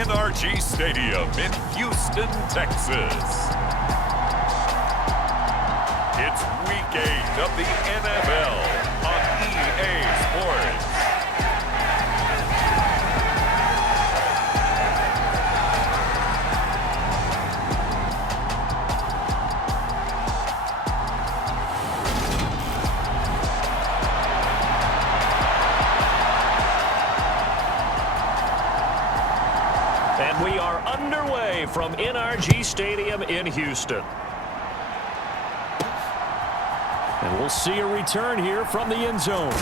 NRG Stadium in Houston, Texas. It's Week 8 of the NFL on EA Sports. And we are underway from NRG Stadium in Houston. And we'll see a return here from the end zone.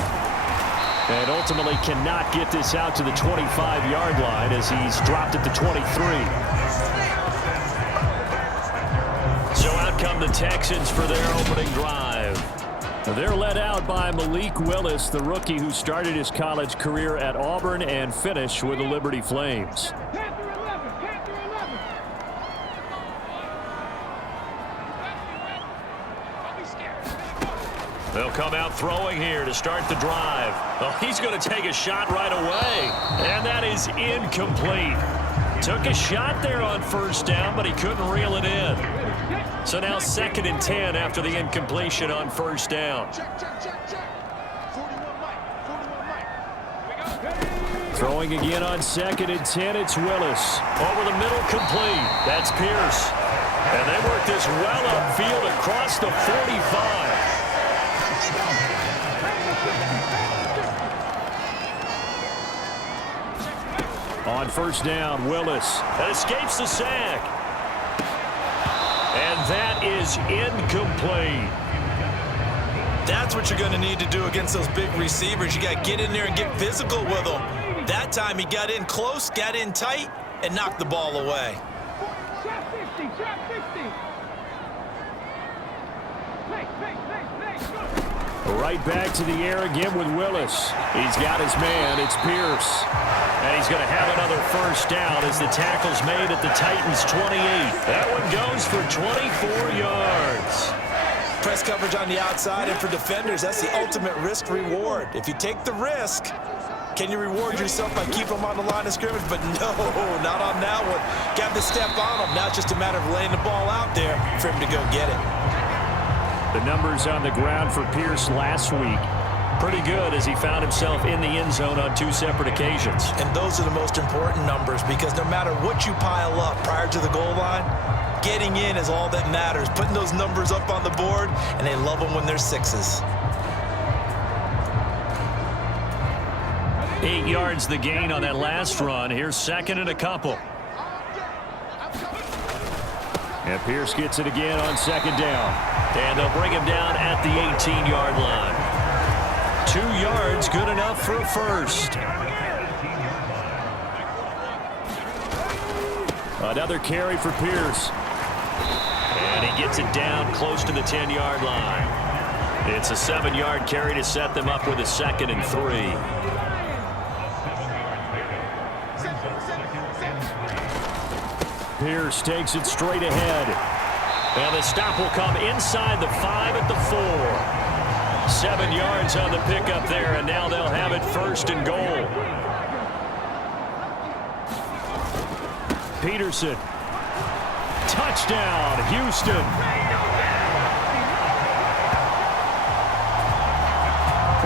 And ultimately cannot get this out to the 25-yard line as he's dropped at the 23. So out come the Texans for their opening drive. They're led out by Malik Willis, the rookie who started his college career at Auburn and finished with the Liberty Flames. They'll come out throwing here to start the drive. Oh, he's going to take a shot right away. And that is incomplete. Took a shot there on first down, but he couldn't reel it in. So now 2nd and 10 after the incompletion on first down. Throwing again on 2nd and 10, it's Willis. Over the middle, complete. That's Pierce. And they work this well upfield across the 45. On first down, Willis escapes the sack. And that is incomplete. That's what you're going to need to do against those big receivers. You got to get in there and get physical with them. That time he got in close, got in tight, and knocked the ball away. Right back to the air again with Willis. He's got his man. It's Pierce. And he's going to have another first down as the tackle's made at the Titans' 28. That one goes for 24 yards. Press coverage on the outside, and for defenders, that's the ultimate risk-reward. If you take the risk, can you reward yourself by keeping them on the line of scrimmage? But no, not on that one. Got to step on them. Now it's just a matter of laying the ball out there for him to go get it. The numbers on the ground for Pierce last week, pretty good as he found himself in the end zone on 2 separate occasions. And those are the most important numbers because no matter what you pile up prior to the goal line, getting in is all that matters. Putting those numbers up on the board, and they love them when they're 6s. 8 yards the gain on that last run. Here's 2nd and a couple. And Pierce gets it again on 2nd down. And they'll bring him down at the 18-yard line. 2 yards, good enough for a first. Another carry for Pierce. And he gets it down close to the 10-yard line. It's a 7-yard carry to set them up with a 2nd and 3. Pierce takes it straight ahead. And the stop will come inside the 5 at the 4. 7 yards on the pickup there, and now they'll have it 1st and goal. Peterson. Touchdown, Houston.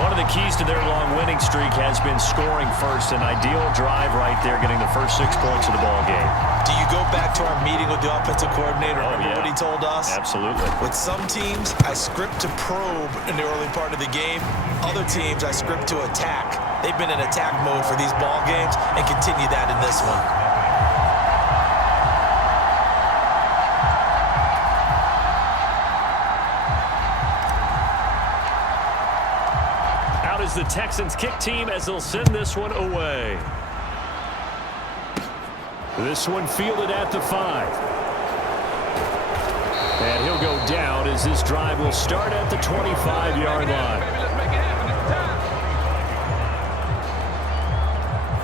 One of the keys to their long winning streak has been scoring first. An ideal drive right there, getting the first 6 points of the ball game. Do you go back to our meeting with the offensive coordinator? Remember what he told us? Absolutely. With some teams, I script to probe in the early part of the game. Other teams, I script to attack. They've been in attack mode for these ball games and continue that in this one. Out is the Texans kick team as they'll send this one away. This one fielded at the 5. And he'll go down as this drive will start at the 25-yard line.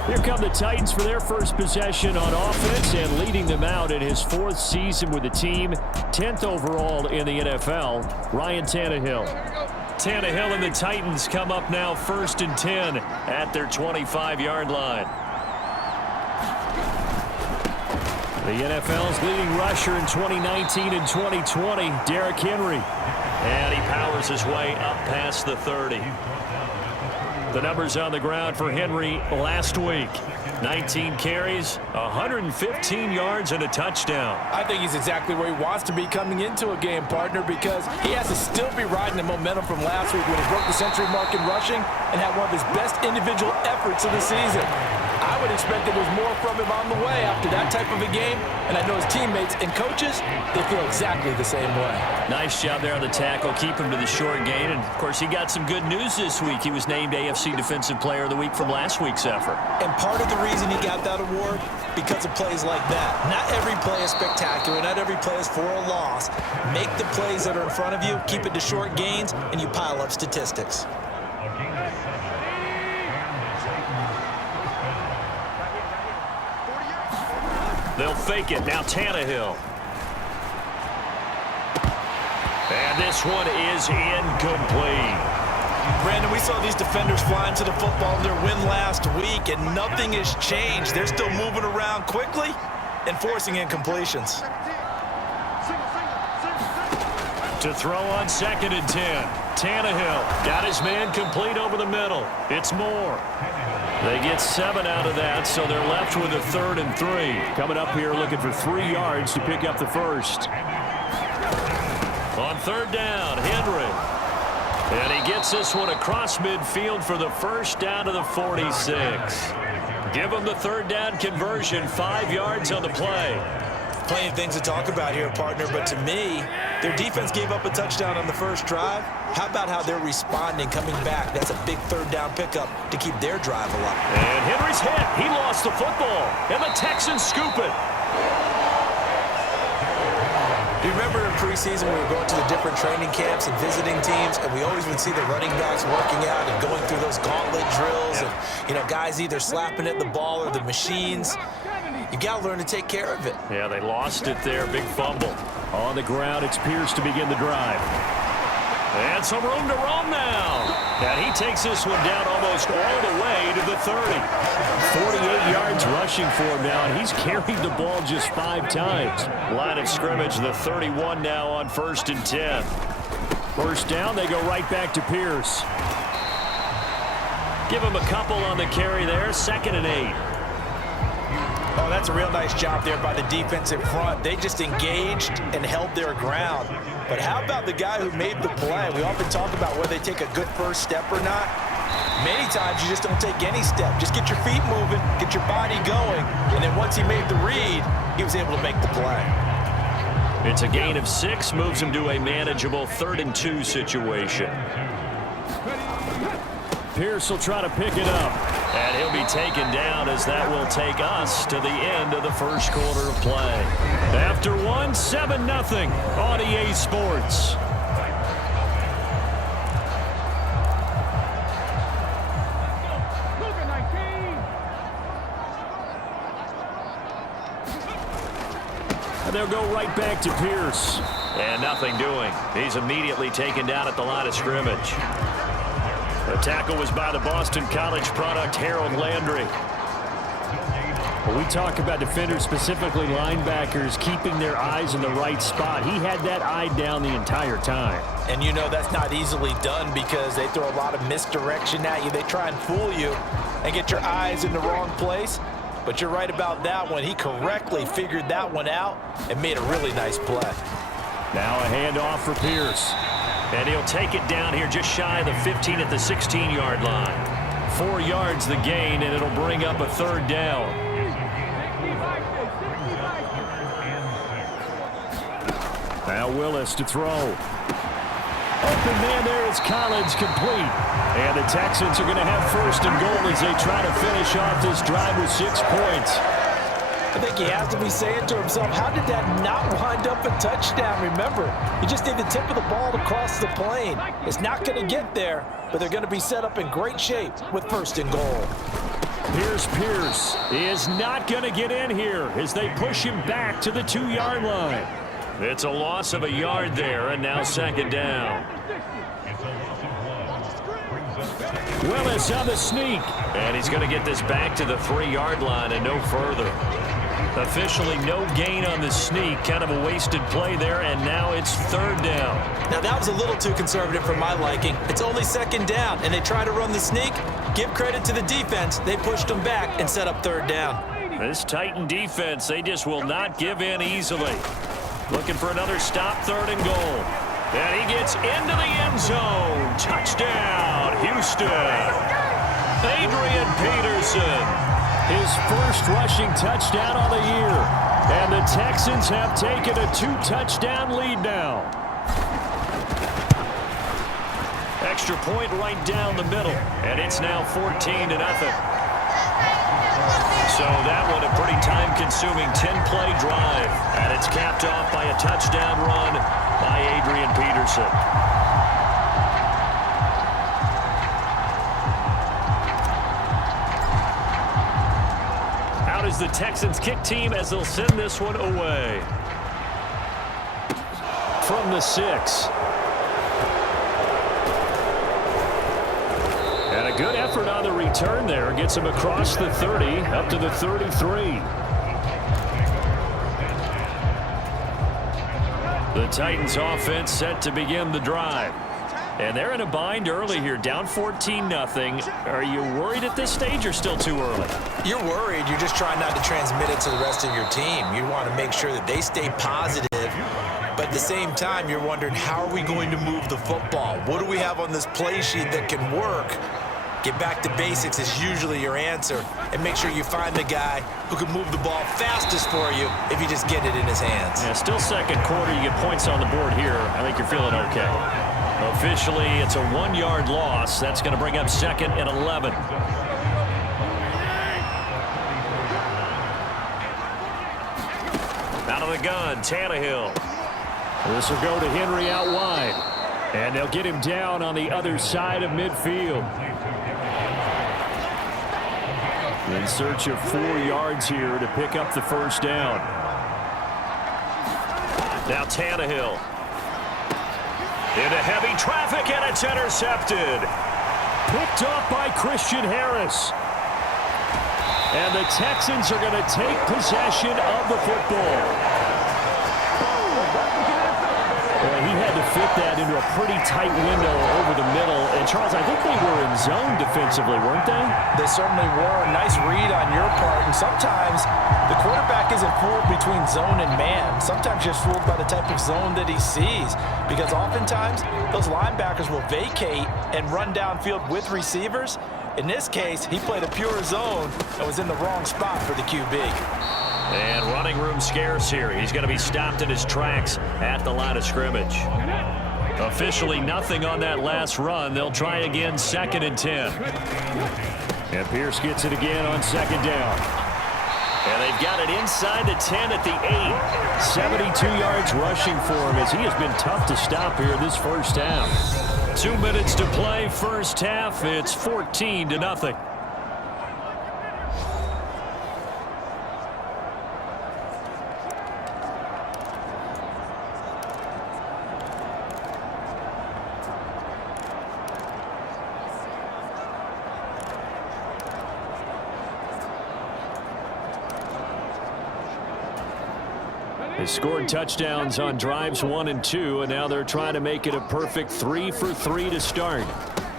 Here come the Titans for their first possession on offense, and leading them out in his 4th season with the team, 10th overall in the NFL, Ryan Tannehill. Tannehill and the Titans come up now 1st and 10 at their 25-yard line. The NFL's leading rusher in 2019 and 2020, Derrick Henry. And he powers his way up past the 30. The numbers on the ground for Henry last week. 19 carries, 115 yards, and a touchdown. I think he's exactly where he wants to be coming into a game, partner, because he has to still be riding the momentum from last week when he broke the century mark in rushing and had one of his best individual efforts of the season. I would expect that there's more from him on the way after that type of a game, and I know his teammates and coaches, they feel exactly the same way. Nice job there on the tackle, keep him to the short gain, and, of course, he got some good news this week. He was named AFC Defensive Player of the Week from last week's effort. And part of the reason he got that award, because of plays like that. Not every play is spectacular, not every play is for a loss. Make the plays that are in front of you, keep it to short gains, and you pile up statistics. They'll fake it. Now Tannehill. And this one is incomplete. Brandon, we saw these defenders flying to the football in their win last week, and nothing has changed. They're still moving around quickly and forcing incompletions. To throw on 2nd and 10. Tannehill got his man complete over the middle. It's Moore. They get 7 out of that, so they're left with a 3rd and 3. Coming up here looking for 3 yards to pick up the first. On 3rd down, Henry. And he gets this one across midfield for the first down to the 46. Give him the 3rd down conversion, 5 yards on the play. Plenty of things to talk about here, partner, but to me, their defense gave up a touchdown on the first drive. How about how they're responding, coming back? That's a big 3rd down pickup to keep their drive alive. And Henry's hit. He lost the football, and the Texans scoop it. Do you remember in preseason we were going to the different training camps and visiting teams, and we always would see the running backs working out and going through those gauntlet drills, and, you know, guys either slapping at the ball or the machines. You got to learn to take care of it. Yeah, they lost it there. Big fumble. On the ground, it's Pierce to begin the drive. And some room to roam now. And he takes this one down almost all the way to the 30. 48 yards rushing for him now, and he's carried the ball just 5 times. Line of scrimmage, the 31 now on 1st and 10. First down, they go right back to Pierce. Give him a couple on the carry there. 2nd and 8. Oh, that's a real nice job there by the defense in front. They just engaged and held their ground. But how about the guy who made the play? We often talk about whether they take a good first step or not. Many times you just don't take any step. Just get your feet moving, get your body going, and then once he made the read, he was able to make the play. It's a gain of 6, moves him to a manageable 3rd and 2 situation. Pierce will try to pick it up. And he'll be taken down as that will take us to the end of the first quarter of play. After one, 7-0 on EA Sports. And they'll go right back to Pierce. And nothing doing. He's immediately taken down at the line of scrimmage. The tackle was by the Boston College product, Harold Landry. Well, we talk about defenders, specifically linebackers, keeping their eyes in the right spot. He had that eye down the entire time. And you know that's not easily done because they throw a lot of misdirection at you. They try and fool you and get your eyes in the wrong place. But you're right about that one. He correctly figured that one out and made a really nice play. Now a handoff for Pierce. And he'll take it down here just shy of the 15 at the 16-yard line. 4 yards the gain, and it'll bring up a 3rd down. Now Willis to throw. Open man there is Collins, complete. And the Texans are going to have 1st and goal as they try to finish off this drive with 6 points. I think he has to be saying to himself, how did that not wind up a touchdown? Remember, you just need the tip of the ball to cross the plane. It's not going to get there, but they're going to be set up in great shape with 1st and goal. Pierce is not going to get in here as they push him back to the 2-yard line. It's a loss of a yard there, and now 2nd down. Willis on the sneak. And he's going to get this back to the 3-yard line and no further. Officially no gain on the sneak. Kind of a wasted play there, and now it's third down. Now, that was a little too conservative for my liking. It's only second down, and they try to run the sneak. Give credit to the defense. They pushed them back and set up third down. This Titan defense, they just will not give in easily. Looking for another stop, third and goal. And he gets into the end zone. Touchdown, Houston. Adrian Peterson. His first rushing touchdown on the year. And the Texans have taken a 2-touchdown lead now. Extra point right down the middle. And it's now 14-0. So that one a pretty time-consuming 10-play drive. And it's capped off by a touchdown run by Adrian Peterson. Out is the Texans kick team as they'll send this one away. From the 6. And a good effort on the return there. Gets him across the 30, up to the 33. The Titans offense set to begin the drive. And they're in a bind early here, down 14-0. Are you worried at this stage or still too early? You're worried. You're just trying not to transmit it to the rest of your team. You want to make sure that they stay positive. But at the same time, you're wondering, how are we going to move the football? What do we have on this play sheet that can work? Get back to basics is usually your answer. And make sure you find the guy who can move the ball fastest for you if you just get it in his hands. Yeah, still second quarter. You get points on the board here. I think you're feeling okay. Officially, it's a 1-yard loss. That's going to bring up second and 11. Out of the gun, Tannehill. This will go to Henry out wide. And they'll get him down on the other side of midfield. In search of 4 yards here to pick up the first down. Now Tannehill. Into heavy traffic, and it's intercepted. Picked off by Christian Harris. And the Texans are going to take possession of the football. He had to fit that into a pretty tight window over the middle. And, Charles, I think they were in zone defensively, weren't they? They certainly were. A nice read on your part. And sometimes the quarterback isn't fooled between zone and man. Sometimes you're fooled by the type of zone that he sees. Because oftentimes, those linebackers will vacate and run downfield with receivers. In this case, he played a pure zone and was in the wrong spot for the QB. And running room scarce here. He's going to be stopped in his tracks at the line of scrimmage. Officially nothing on that last run. They'll try again, second and 10. And Pierce gets it again on second down. And they've got it inside the 10 at the 8. 72 yards rushing for him as he has been tough to stop here this first half. 2 minutes to play first half. It's 14-0. They scored touchdowns on drives 1 and 2, and now they're trying to make it a perfect 3 for 3 to start.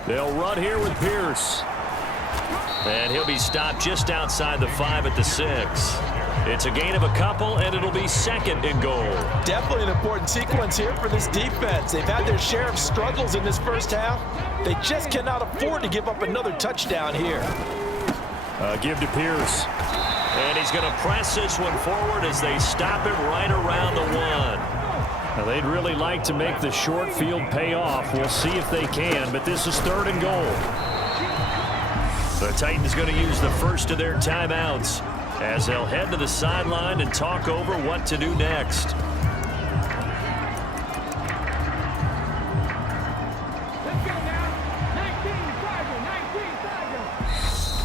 They'll run here with Pierce. And he'll be stopped just outside the 5 at the 6. It's a gain of a couple, and it'll be second and goal. Definitely an important sequence here for this defense. They've had their share of struggles in this first half. They just cannot afford to give up another touchdown here. Give to Pierce. And he's going to press this one forward as they stop it right around the 1. Now, they'd really like to make the short field pay off. We'll see if they can, but this is third and goal. The Titans going to use the first of their timeouts as they'll head to the sideline and talk over what to do next.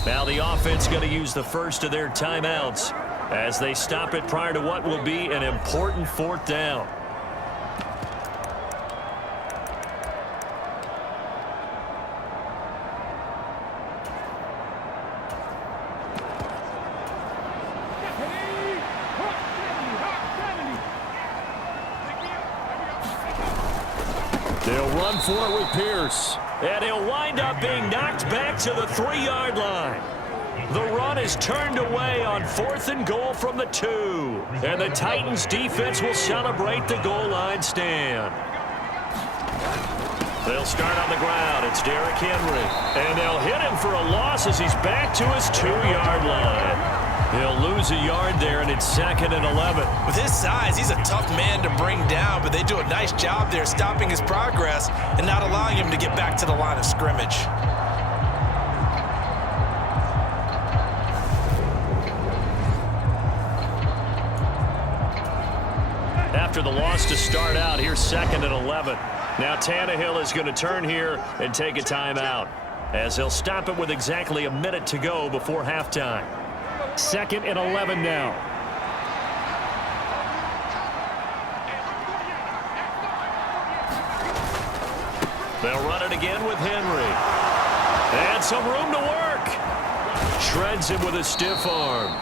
Now the offense going to use the first of their timeouts as they stop it prior to what will be an important fourth down. They'll run for it with Pierce. And he'll wind up being knocked back to the 3-yard line. The run is turned away on 4th and goal from the 2. And the Titans defense will celebrate the goal line stand. They'll start on the ground. It's Derrick Henry. And they'll hit him for a loss as he's back to his 2-yard line. He'll lose a yard there, and it's 2nd and 11. With his size, he's a tough man to bring down, but they do a nice job there stopping his progress and not allowing him to get back to the line of scrimmage. After the loss to start out, here's 2nd and 11. Now Tannehill is going to turn here and take a timeout, as he'll stop it with exactly a minute to go before halftime. 2nd and 11 now. They'll run it again with Henry. And some room to work. Shreds him with a stiff arm.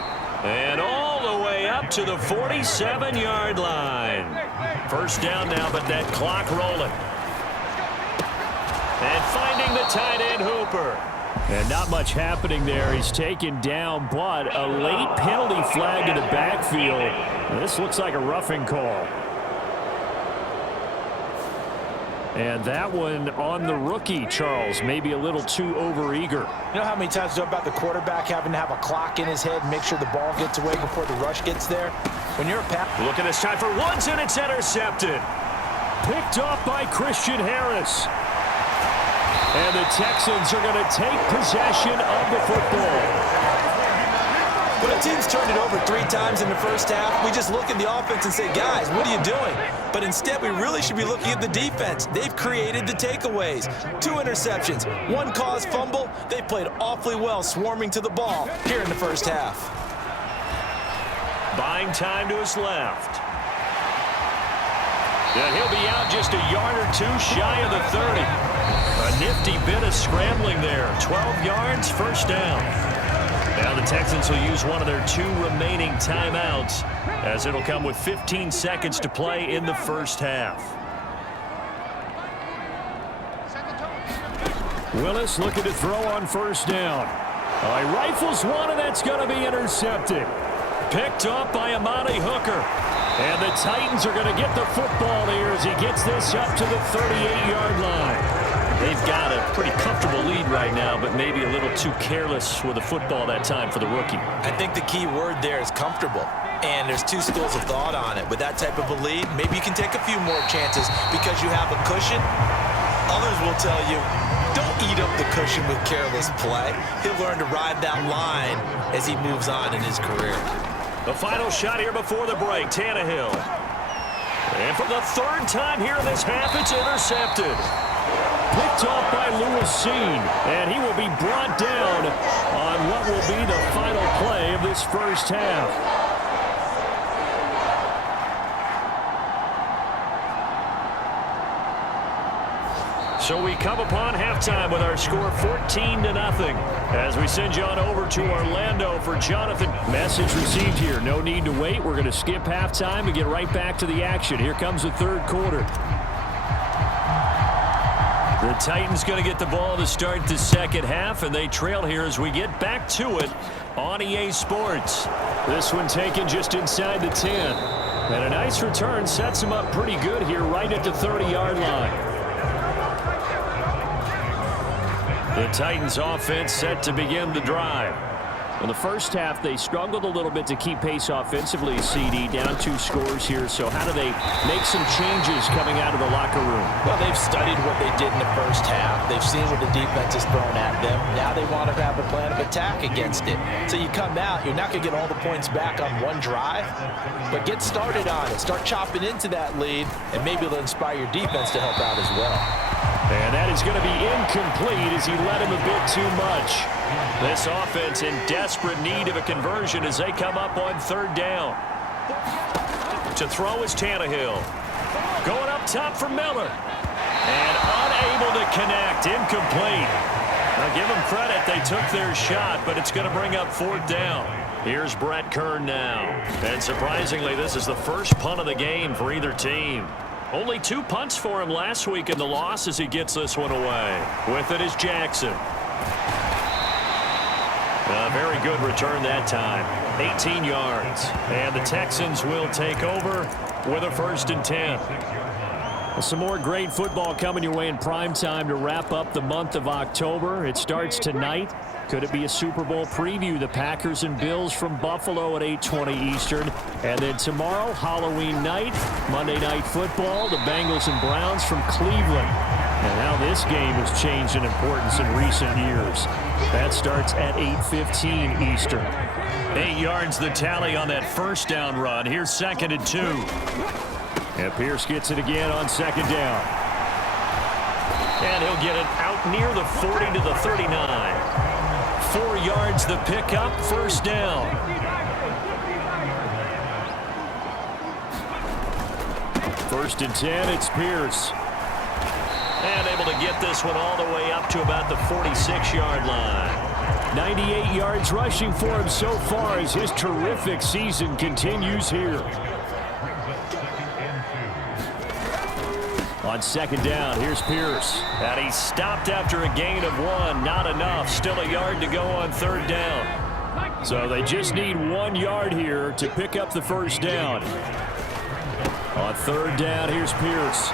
And all the way up to the 47-yard line. First down now, but that clock rolling. And finding the tight end Hooper. And not much happening there. He's taken down, but a late penalty flag in the backfield. This looks like a roughing call. And that one on the rookie, Charles, maybe a little too overeager. You know how many times we talk about the quarterback having to have a clock in his head and make sure the ball gets away before the rush gets there? When you're a pass. Look at this time for Woods, and it's intercepted. Picked off by Christian Harris. And the Texans are going to take possession of the football. When a team's turned it over 3 times in the first half, we just look at the offense and say, guys, what are you doing? But instead, we really should be looking at the defense. They've created the takeaways. 2 interceptions, 1 caused fumble. They played awfully well swarming to the ball here in the first half. Buying time to his left. And he'll be out just a yard or 2 shy of the 30. A nifty bit of scrambling there. 12 yards, first down. Now the Texans will use one of their 2 remaining timeouts, as it'll come with 15 seconds to play in the first half. Willis looking to throw on first down. He rifles one, and that's going to be intercepted. Picked up by Amani Hooker. And the Titans are going to get the football here as he gets this up to the 38-yard line. They've got a pretty comfortable lead right now, but maybe a little too careless with the football that time for the rookie. I think the key word there is comfortable. And there's 2 schools of thought on it. With that type of a lead, maybe you can take a few more chances because you have a cushion. Others will tell you, don't eat up the cushion with careless play. He'll learn to ride that line as he moves on in his career. The final shot here before the break, Tannehill. And for the 3rd time here in this half, it's intercepted. Picked off by Lewis Seen, and he will be brought down on what will be the final play of this first half. So we come upon halftime with our score 14-0 as we send you on over to Orlando for Jonathan. Message received here. No need to wait. We're going to skip halftime and get right back to the action. Here comes the 3rd quarter. The Titans going to get the ball to start the second half, and they trail here as we get back to it on EA Sports. This one taken just inside the 10. And a nice return sets him up pretty good here right at the 30-yard line. The Titans offense set to begin the drive. In the first half, they struggled a little bit to keep pace offensively, CD, down 2 scores here. So how do they make some changes coming out of the locker room? Well, they've studied what they did in the first half. They've seen what the defense has thrown at them. Now they want to have a plan of attack against it. So you come out, you're not going to get all the points back on one drive, but get started on it. Start chopping into that lead, and maybe it'll inspire your defense to help out as well. And that is going to be incomplete as he led him a bit too much. This offense in desperate need of a conversion as they come up on 3rd down. To throw is Tannehill. Going up top for Miller. And unable to connect. Incomplete. Now give them credit. They took their shot, but it's going to bring up 4th down. Here's Brett Kern now. And surprisingly, this is the first punt of the game for either team. Only 2 punts for him last week in the loss as he gets this one away. With it is Jackson. A very good return that time. 18 yards. And the Texans will take over with a 1st and 10. Well, some more great football coming your way in prime time to wrap up the month of October. It starts tonight. Could it be a Super Bowl preview? The Packers and Bills from Buffalo at 8:20 Eastern. And then tomorrow, Halloween night, Monday Night Football, the Bengals and Browns from Cleveland. And how this game has changed in importance in recent years. That starts at 8:15 Eastern. 8 yards the tally on that 1st down run. Here's 2nd and 2. And Pierce gets it again on 2nd down. And he'll get it out near the 40 to the 39. 4 yards the pickup, 1st down. First and 10, it's Pierce. And able to get this one all the way up to about the 46-yard line. 98 yards rushing for him so far as his terrific season continues here. On 2nd down, here's Pierce. And he stopped after a gain of 1. Not enough. Still a yard to go on 3rd down. So they just need 1 yard here to pick up the 1st down. On 3rd down, here's Pierce.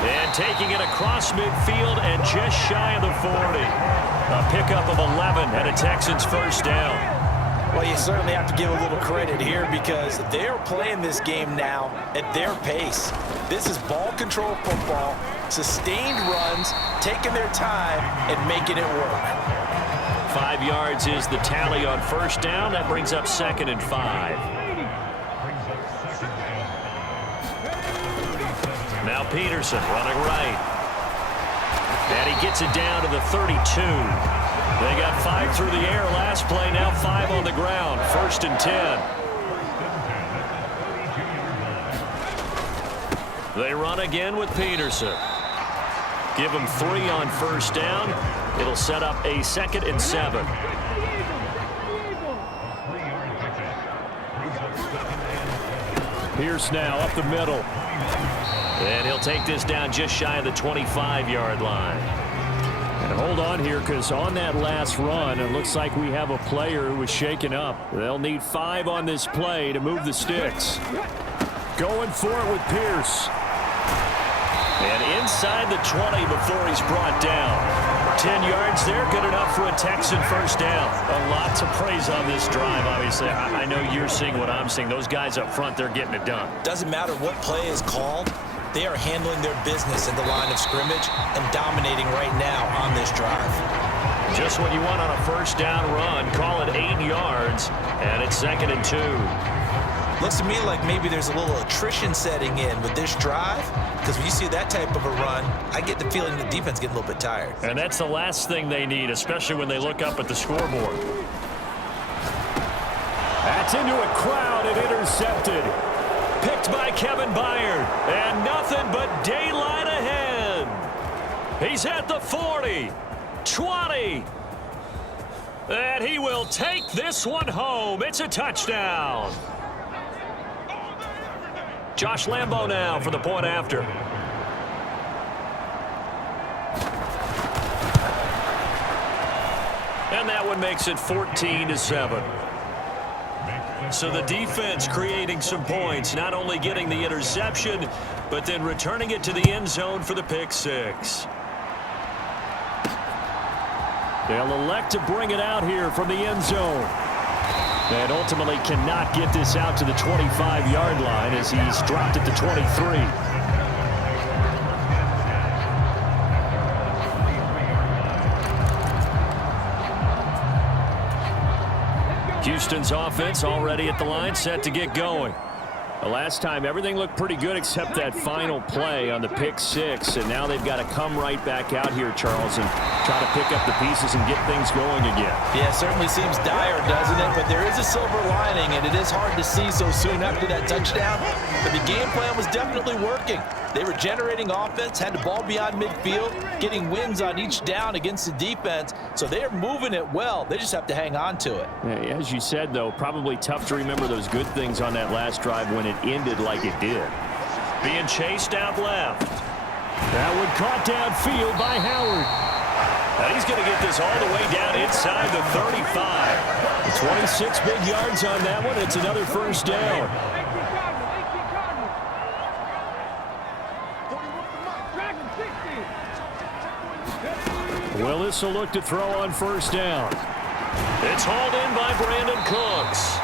And taking it across midfield and just shy of the 40. A pickup of 11 and a Texans 1st down. Well, you certainly have to give a little credit here because they're playing this game now at their pace. This is ball control football, sustained runs, taking their time and making it work. 5 yards is the tally on 1st down. That brings up 2nd and 5. Now Peterson running right. And he gets it down to the 32. They got 5 through the air last play, now 5 on the ground. 1st and 10. They run again with Peterson. Give him 3 on 1st down. It'll set up a 2nd and 7. Pierce now up the middle. And he'll take this down just shy of the 25-yard line. And hold on here because on that last run, it looks like we have a player who was shaken up. They'll need 5 on this play to move the sticks. Going for it with Pierce. And inside the 20 before he's brought down. 10 yards there, good enough for a Texan 1st down. A lot to praise on this drive, obviously. I know you're seeing what I'm seeing. Those guys up front, they're getting it done. Doesn't matter what play is called. They are handling their business in the line of scrimmage and dominating right now on this drive. Just what you want on a 1st down run. Call it 8 yards, and it's 2nd and 2. Looks to me like maybe there's a little attrition setting in with this drive because when you see that type of a run, I get the feeling the defense getting a little bit tired. And that's the last thing they need, especially when they look up at the scoreboard. That's into a crowd and intercepted. Picked by Kevin Byard, and nothing but daylight ahead. He's at the 40, 20, and he will take this one home. It's a touchdown. Josh Lambo now for the point after. And that one makes it 14-7. So the defense creating some points, not only getting the interception, but then returning it to the end zone for the pick 6. They'll elect to bring it out here from the end zone. And ultimately cannot get this out to the 25-yard line as he's dropped it to 23. Houston's offense already at the line, set to get going. The last time, everything looked pretty good except that final play on the pick 6. And now they've got to come right back out here, Charles, and try to pick up the pieces and get things going again. Yeah, it certainly seems dire, doesn't it? But there is a silver lining, and it is hard to see so soon after that touchdown. But the game plan was definitely working. They were generating offense, had the ball beyond midfield, getting wins on each down against the defense. So they're moving it well. They just have to hang on to it. Yeah, as you said, though, probably tough to remember those good things on that last drive when it ended like it did. being chased out left. That one caught downfield by Howard. And he's going to get this all the way down inside the 35. 26 big yards on that one. It's another first down. Willis will look to throw on first down. It's hauled in by Brandon Cooks.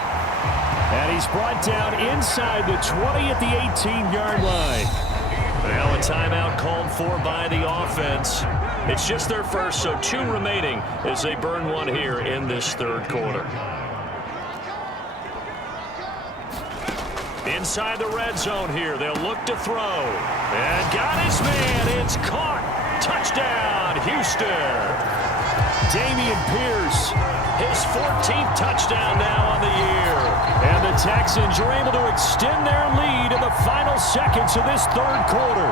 And he's brought down inside the 20 at the 18-yard line. Now a timeout called for by the offense. It's just their first, so 2 remaining as they burn one here in this third quarter. Inside the red zone here, they'll look to throw. And got his man. It's caught. Touchdown, Houston. Damian Pierce, his 14th touchdown now on the year. And the Texans are able to extend their lead in the final seconds of this third quarter.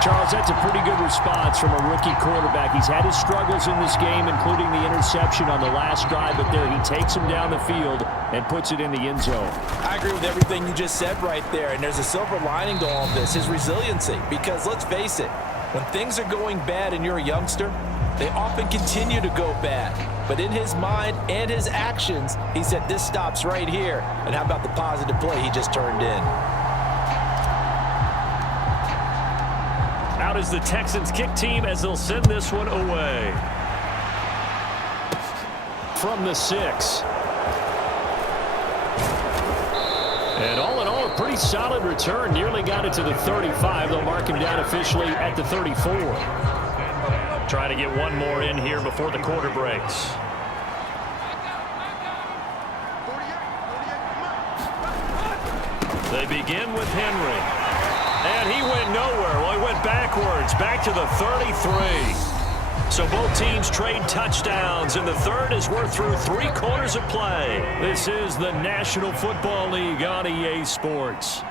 Charles, that's a pretty good response from a rookie quarterback. He's had his struggles in this game, including the interception on the last drive, but there he takes him down the field and puts it in the end zone. I agree with everything you just said right there, and there's a silver lining to all of this, his resiliency. Because let's face it, when things are going bad and you're a youngster, they often continue to go bad. But in his mind and his actions, he said, this stops right here. And how about the positive play he just turned in? Out is the Texans kick team as they'll send this one away. From the 6. And all in all, a pretty solid return. Nearly got it to the 35. They'll mark him down officially at the 34. Try to get one more in here before the quarter breaks. They begin with Henry. And he went nowhere. Well, he went backwards, back to the 33. So both teams trade touchdowns, and the third as we're through 3 quarters of play. This is the National Football League on EA Sports.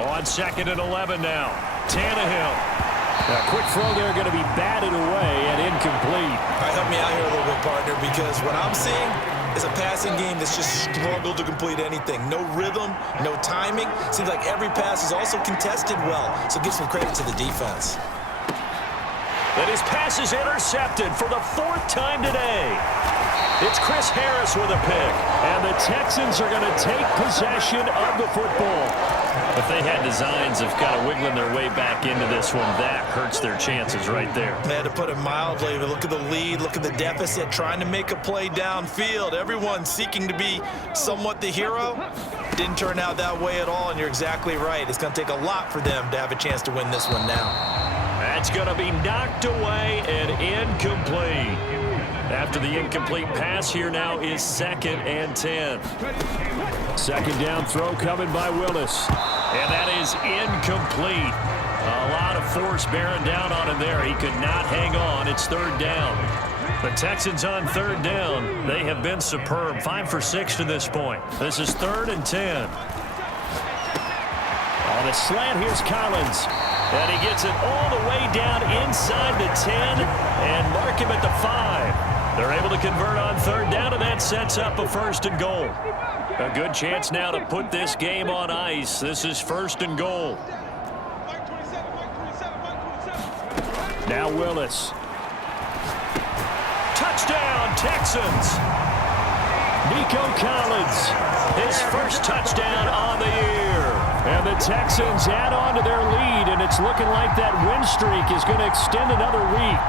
On 2nd and 11 now. Tannehill. A quick throw there going to be batted away and incomplete. All right, help me out here a little bit, partner, because what I'm seeing is a passing game that's just struggled to complete anything. No rhythm, no timing. Seems like every pass is also contested well, so give some credit to the defense. And his pass is intercepted for the 4th time today. It's Chris Harris with a pick. And the Texans are going to take possession of the football. If they had designs of kind of wiggling their way back into this one, that hurts their chances right there. They had to put it mildly, but look at the lead, look at the deficit, trying to make a play downfield. Everyone seeking to be somewhat the hero. Didn't turn out that way at all, and you're exactly right. It's going to take a lot for them to have a chance to win this one now. That's going to be knocked away and incomplete. After the incomplete pass, here now is 2nd and 10. Second down throw coming by Willis. And that is incomplete. A lot of force bearing down on him there. He could not hang on. It's 3rd down. The Texans on 3rd down. They have been superb. 5 for 6 to this point. This is 3rd and 10. On a slant, here's Collins. And he gets it all the way down inside the 10 and mark him at the 5. They're able to convert on 3rd down, and that sets up a 1st and goal. A good chance now to put this game on ice. This is 1st and goal. Now Willis. Touchdown, Texans. Nico Collins, his first touchdown on the year. And the Texans add on to their lead, and it's looking like that win streak is going to extend another week.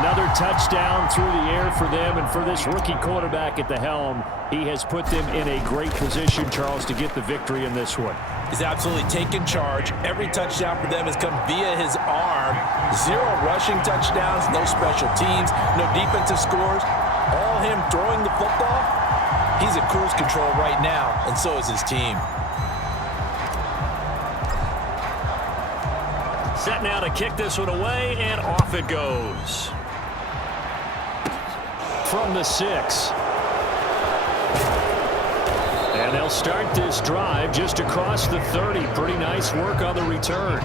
Another touchdown through the air for them, and for this rookie quarterback at the helm, he has put them in a great position, Charles, to get the victory in this one. He's absolutely taken charge. Every touchdown for them has come via his arm. 0 rushing touchdowns, no special teams, no defensive scores. All him throwing the football. He's at cruise control right now, and so is his team. Set now to kick this one away, and off it goes. From the 6. And they'll start this drive just across the 30. Pretty nice work on the return.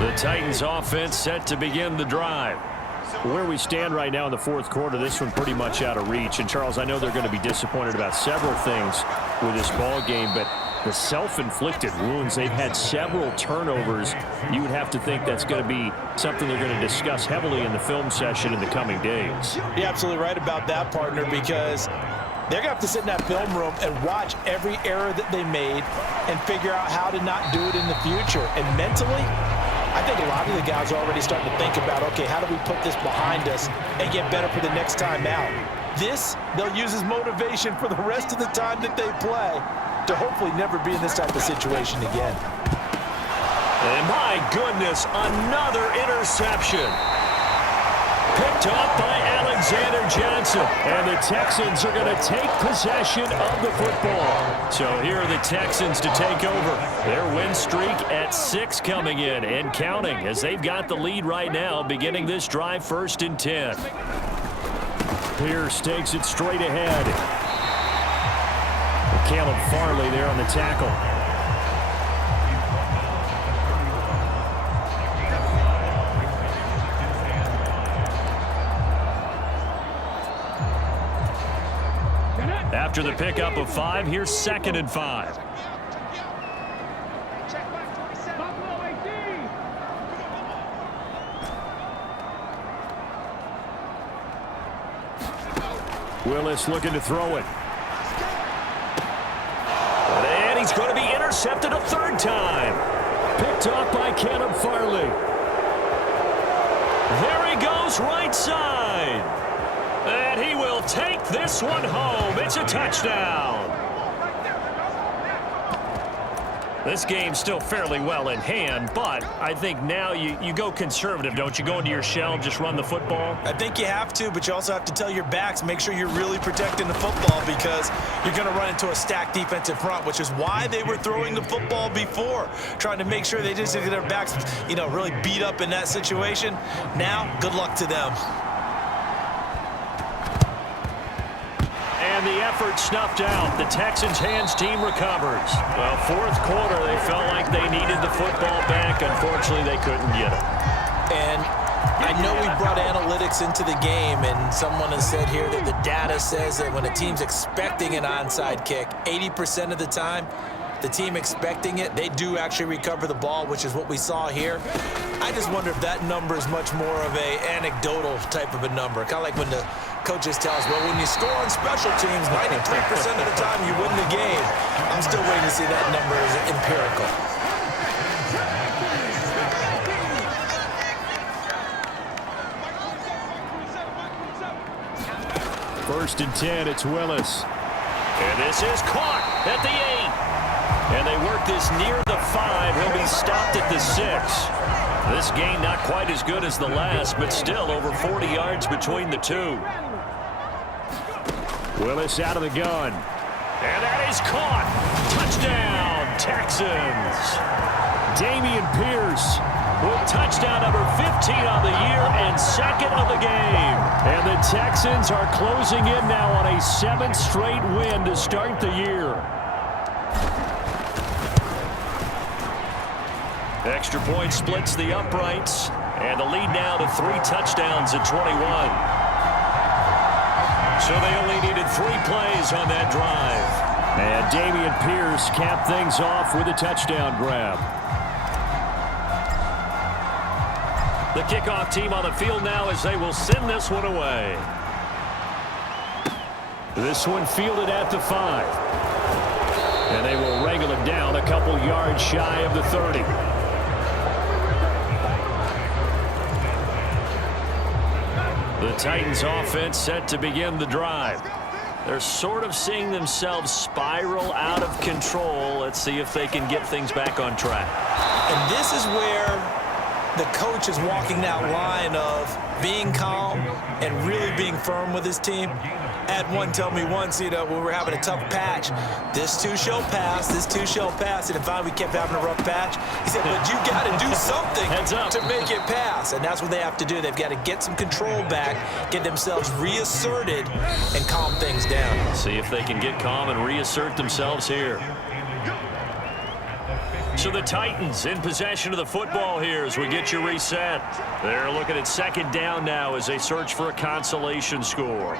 The Titans offense set to begin the drive. Where we stand right now in the fourth quarter, this one pretty much out of reach. And, Charles, I know they're going to be disappointed about several things with this ball game, but the self-inflicted wounds, they've had several turnovers. You would have to think that's going to be something they're going to discuss heavily in the film session in the coming days. You're absolutely right about that, partner, because they're going to have to sit in that film room and watch every error that they made and figure out how to not do it in the future. And mentally, I think a lot of the guys are already starting to think about, okay, how do we put this behind us and get better for the next time out? This, they'll use as motivation for the rest of the time that they play to hopefully never be in this type of situation again. And my goodness, another interception. Picked off by Alexander Johnson. And the Texans are going to take possession of the football. So here are the Texans to take over. Their win streak at 6 coming in and counting as they've got the lead right now, beginning this drive 1st and 10. Pierce takes it straight ahead. Caleb Farley there on the tackle. After the pickup of 5, here's 2nd and 5. Willis looking to throw it. And he's going to be intercepted a 3rd time. Picked off by Caleb Farley. There he goes, right side. And he will take this one home. It's a touchdown. This game's still fairly well in hand, but I think now you go conservative, don't you? Go into your shell and just run the football? I think you have to, but you also have to tell your backs, make sure you're really protecting the football because you're going to run into a stacked defensive front, which is why they were throwing the football before, trying to make sure they just get their backs, really beat up in that situation. Now, good luck to them. And the effort snuffed out. The Texans' hands team recovers. Well, fourth quarter, they felt like they needed the football back. Unfortunately, they couldn't get it. And I know we brought analytics into the game, and someone has said here that the data says that when a team's expecting an onside kick, 80% of the time, the team expecting it, they do actually recover the ball, which is what we saw here. I just wonder if that number is much more of a anecdotal type of a number. Kind of like when the coaches tell us, well, when you score on special teams, 93% of the time you win the game. I'm still waiting to see that number as empirical. First and 10, it's Willis. And this is caught at the 8. And they work this near the 5. He'll be stopped at the 6. This game not quite as good as the last, but still over 40 yards between the two. Willis out of the gun. And that is caught. Touchdown, Texans. Dameon Pierce with touchdown number 15 on the year and 2nd of the game. And the Texans are closing in now on a 7th straight win to start the year. Extra point splits the uprights, and the lead now to 3 touchdowns at 21. So they only needed 3 plays on that drive. And Dameon Pierce capped things off with a touchdown grab. The kickoff team on the field now as they will send this one away. This one fielded at the 5. And they will wrangle it down a couple yards shy of the 30. The Titans offense set to begin the drive. They're sort of seeing themselves spiral out of control. Let's see if they can get things back on track. And this is where the coach is walking that line of being calm and really being firm with his team. I had one tell me once, when we were having a tough patch, this too shall pass, this too shall pass. And finally we kept having a rough patch. He said, but you got to do something to make it pass. And that's what they have to do. They've got to get some control back, get themselves reasserted, and calm things down. See if they can get calm and reassert themselves here. So the Titans in possession of the football here as we get you reset. They're looking at second down now as they search for a consolation score.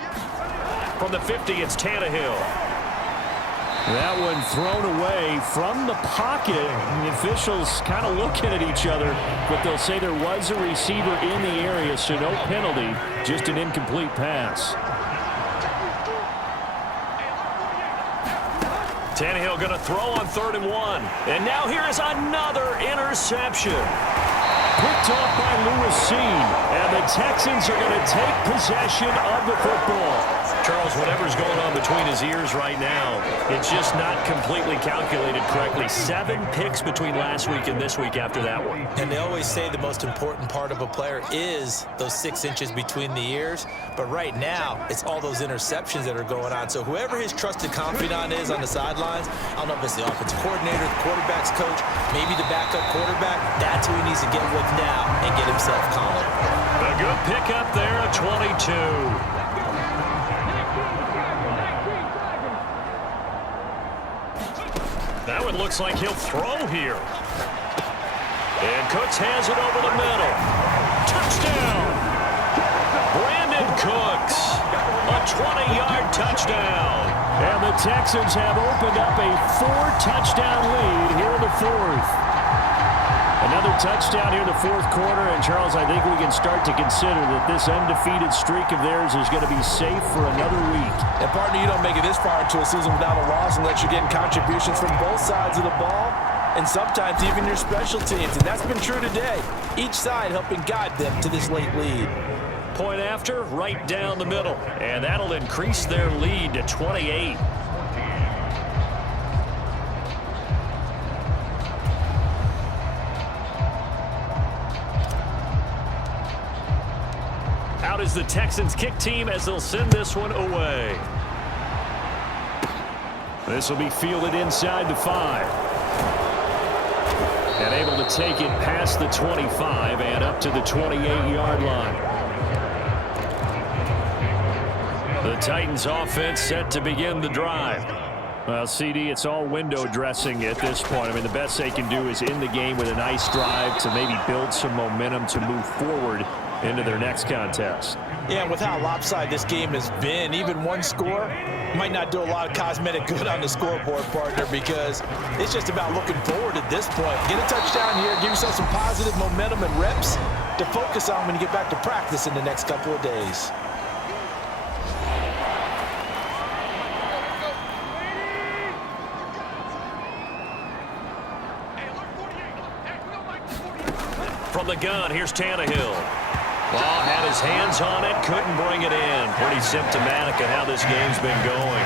From the 50, it's Tannehill. That one thrown away from the pocket. The officials kind of looking at each other, but they'll say there was a receiver in the area, so no penalty, just an incomplete pass. Tannehill going to throw on 3rd and 1. And now here is another interception. Picked off by Lewis Seen, and the Texans are going to take possession of the football. Charles, whatever's going on between his ears right now, it's just not completely calculated correctly. 7 picks between last week and this week after that one. And they always say the most important part of a player is those 6 inches between the ears. But right now, it's all those interceptions that are going on. So whoever his trusted confidant is on the sidelines, I don't know if it's the offensive coordinator, the quarterback's coach, maybe the backup quarterback, that's who he needs to get with now and get himself calm. A good pickup there at 22. That one looks like he'll throw here. And Cooks has it over the middle. Touchdown! Brandon Cooks, a 20-yard touchdown. And the Texans have opened up a 4-touchdown lead here in the 4th. Another touchdown here in the 4th quarter, and Charles, I think we can start to consider that this undefeated streak of theirs is going to be safe for another week. And partner, you don't make it this far into a season without a loss unless you're getting contributions from both sides of the ball, and sometimes even your special teams, and that's been true today. Each side helping guide them to this late lead. Point after, right down the middle, and that'll increase their lead to 28. Out is the Texans kick team as they'll send this one away. This will be fielded inside the 5. And able to take it past the 25 and up to the 28-yard line. The Titans offense set to begin the drive. Well, CD, it's all window dressing at this point. I mean, the best they can do is end the game with a nice drive to maybe build some momentum to move forward into their next contest. Yeah, and with how lopsided this game has been, even one score might not do a lot of cosmetic good on the scoreboard, partner, because it's just about looking forward at this point. Get a touchdown here, give yourself some positive momentum and reps to focus on when you get back to practice in the next couple of days. From the gun, here's Tannehill. Ball had his hands on it, couldn't bring it in. Pretty symptomatic of how this game's been going.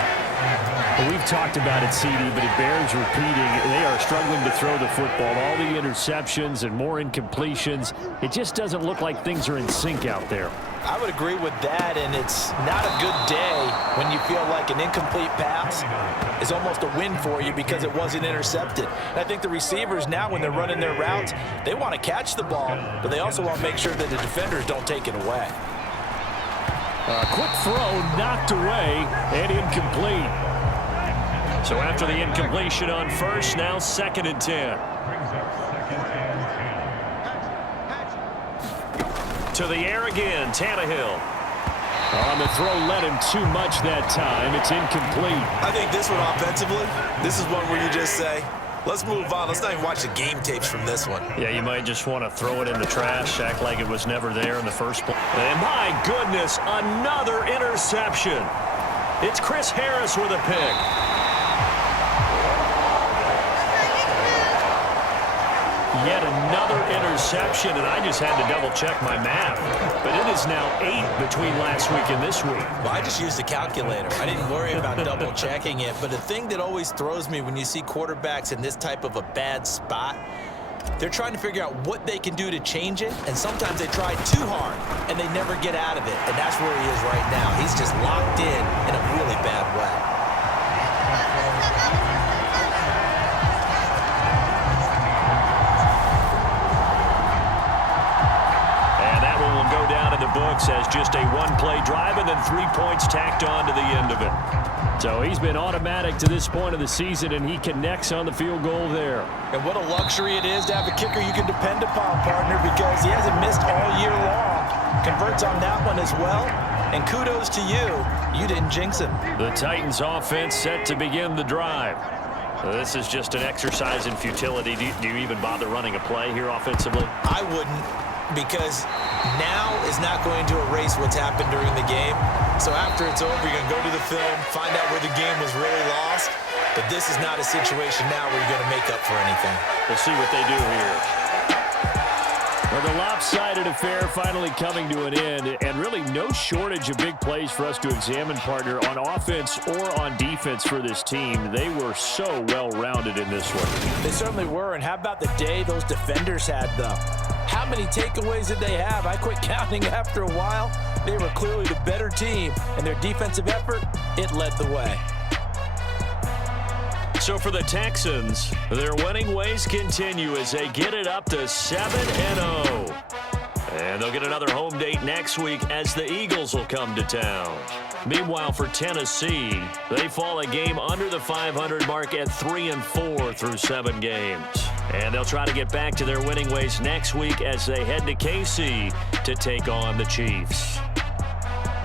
Well, we've talked about it, CD, but it bears repeating. They are struggling to throw the football. All the interceptions and more incompletions. It just doesn't look like things are in sync out there. I would agree with that, and it's not a good day when you feel like an incomplete pass is almost a win for you because it wasn't intercepted. And I think the receivers now, when they're running their routes, they want to catch the ball, but they also want to make sure that the defenders don't take it away. A quick throw knocked away and incomplete. So after the incompletion on first, now 2nd and 10. To the air again, Tannehill. On the throw, led him too much that time. It's incomplete. I think this one offensively, this is one where you just say, let's move on. Let's not even watch the game tapes from this one. Yeah, you might just want to throw it in the trash, act like it was never there in the first place. And my goodness, another interception. It's Chris Harris with a pick. Yet another interception, and I just had to double-check my math. But it is now 8 between last week and this week. Well, I just used the calculator. I didn't worry about double-checking it. But the thing that always throws me when you see quarterbacks in this type of a bad spot, they're trying to figure out what they can do to change it, and sometimes they try too hard, and they never get out of it. And that's where he is right now. He's just locked in a really bad way. books as just a one-play drive and then 3 points tacked on to the end of it. So he's been automatic to this point of the season, and he connects on the field goal there. And what a luxury it is to have a kicker you can depend upon, partner, because he hasn't missed all year long. Converts on that one as well. And kudos to you. You didn't jinx him. The Titans offense set to begin the drive. This is just an exercise in futility. Do you even bother running a play here offensively? I wouldn't, because now is not going to erase what's happened during the game. So after it's over, you're going to go to the film, find out where the game was really lost. But this is not a situation now where you're going to make up for anything. We'll see what they do here. Well, the lopsided affair finally coming to an end, and really no shortage of big plays for us to examine, partner, on offense or on defense for this team. They were so well-rounded in this one. They certainly were, and how about the day those defenders had, though? How many takeaways did they have? I quit counting after a while. They were clearly the better team, and their defensive effort, it led the way. So for the Texans, their winning ways continue as they get it up to 7-0. And they'll get another home date next week as the Eagles will come to town. Meanwhile, for Tennessee, they fall a game under the 500 mark at 3-4 through 7 games. And they'll try to get back to their winning ways next week as they head to KC to take on the Chiefs.